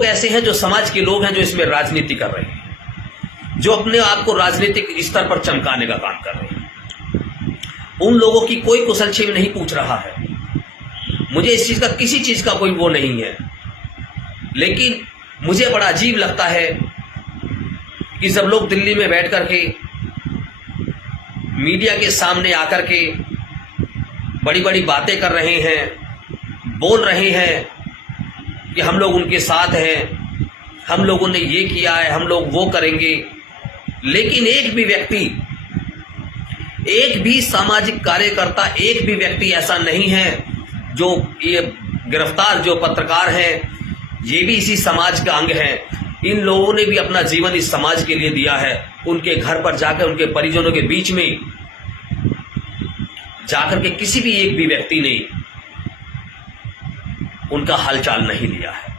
ऐसे हैं जो समाज के लोग हैं जो इसमें राजनीति कर रहे हैं, जो अपने आप को राजनीतिक स्तर पर चमकाने का काम कर रहे हैं। उन लोगों की कोई कुशलक्षेम नहीं पूछ रहा है। मुझे इस चीज का किसी चीज का कोई वो नहीं है, लेकिन मुझे बड़ा अजीब लगता है कि सब लोग दिल्ली में बैठ करके मीडिया के सामने आकर के बड़ी बड़ी बातें कर रहे हैं, बोल रहे हैं कि हम लोग उनके साथ हैं, हम लोगों ने ये किया है, हम लोग वो करेंगे। लेकिन एक भी व्यक्ति, एक भी सामाजिक कार्यकर्ता, एक भी व्यक्ति ऐसा नहीं है जो ये गिरफ्तार जो पत्रकार हैं, ये भी इसी समाज का अंग हैं। इन लोगों ने भी अपना जीवन इस समाज के लिए दिया है। उनके घर पर जाकर, उनके परिजनों के बीच में जाकर के किसी भी एक भी व्यक्ति ने उनका हालचाल नहीं लिया है।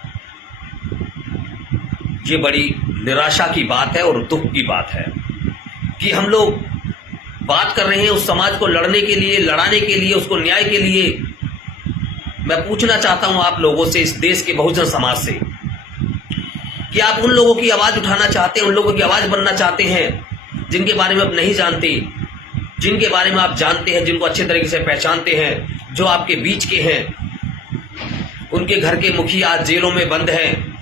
ये बड़ी निराशा की बात है और दुख की बात है कि हम लोग बात कर रहे हैं उस समाज को लड़ने के लिए, लड़ाने के लिए, उसको न्याय के लिए। मैं पूछना चाहता हूं आप लोगों से, इस देश के बहुजन समाज से, कि आप उन लोगों की आवाज उठाना चाहते हैं, उन लोगों की आवाज बनना चाहते हैं जिनके बारे में आप नहीं जानते, जिनके बारे में आप जानते हैं, जिनको अच्छे तरीके से पहचानते हैं, जो आपके बीच के हैं। उनके घर के मुखिया आज जेलों में बंद हैं,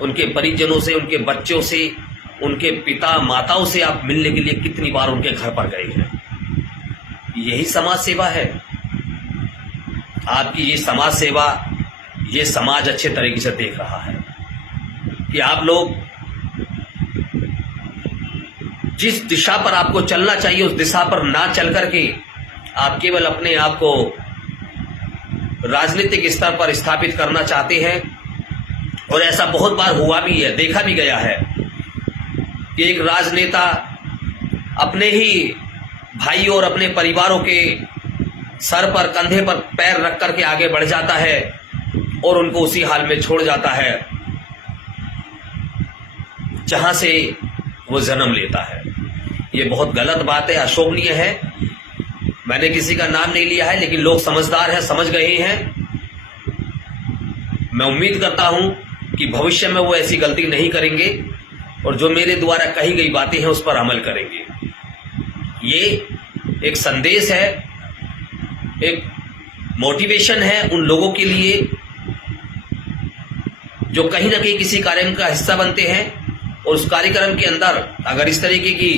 उनके परिजनों से, उनके बच्चों से, उनके पिता माताओं से आप मिलने के लिए कितनी बार उनके घर पर गए हैं। यही समाज सेवा है आपकी। ये समाज सेवा ये समाज अच्छे तरीके से देख रहा है कि आप लोग जिस दिशा पर आपको चलना चाहिए उस दिशा पर ना चल करके आप केवल अपने आप को राजनीतिक स्तर पर स्थापित करना चाहते हैं। और ऐसा बहुत बार हुआ भी है, देखा भी गया है कि एक राजनेता अपने ही भाइयों और अपने परिवारों के सर पर, कंधे पर पैर रख करके आगे बढ़ जाता है और उनको उसी हाल में छोड़ जाता है जहां से वो जन्म लेता है। ये बहुत गलत बात है, अशोभनीय है। मैंने किसी का नाम नहीं लिया है, लेकिन लोग समझदार हैं, समझ गए हैं। मैं उम्मीद करता हूं कि भविष्य में वो ऐसी गलती नहीं करेंगे और जो मेरे द्वारा कही गई बातें हैं उस पर अमल करेंगे। ये एक संदेश है, एक मोटिवेशन है उन लोगों के लिए जो कहीं ना कहीं किसी कार्यक्रम का हिस्सा बनते हैं और उस कार्यक्रम के अंदर अगर इस तरीके की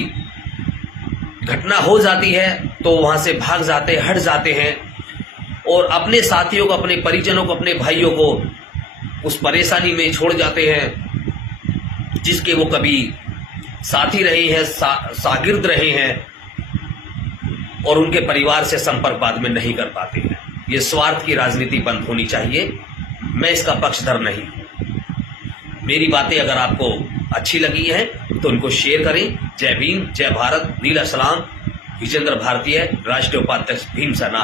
घटना हो जाती है तो वहां से भाग जाते, हट जाते हैं और अपने साथियों को, अपने परिजनों को, अपने भाइयों को उस परेशानी में छोड़ जाते हैं जिसके वो कभी साथी रहे हैं, शागिर्द रहे हैं, और उनके परिवार से संपर्क बाद में नहीं कर पाते हैं। ये स्वार्थ की राजनीति बंद होनी चाहिए। मैं इसका पक्षधर नहीं हूं। मेरी बातें अगर आपको अच्छी लगी हैं तो उनको शेयर करें। जय भीम, जय भारत, नीला सलाम। विजेंद्र भारतीय, राष्ट्रीय उपाध्यक्ष भीम सेना,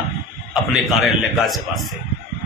अपने कार्यालय गाजियाबाद से।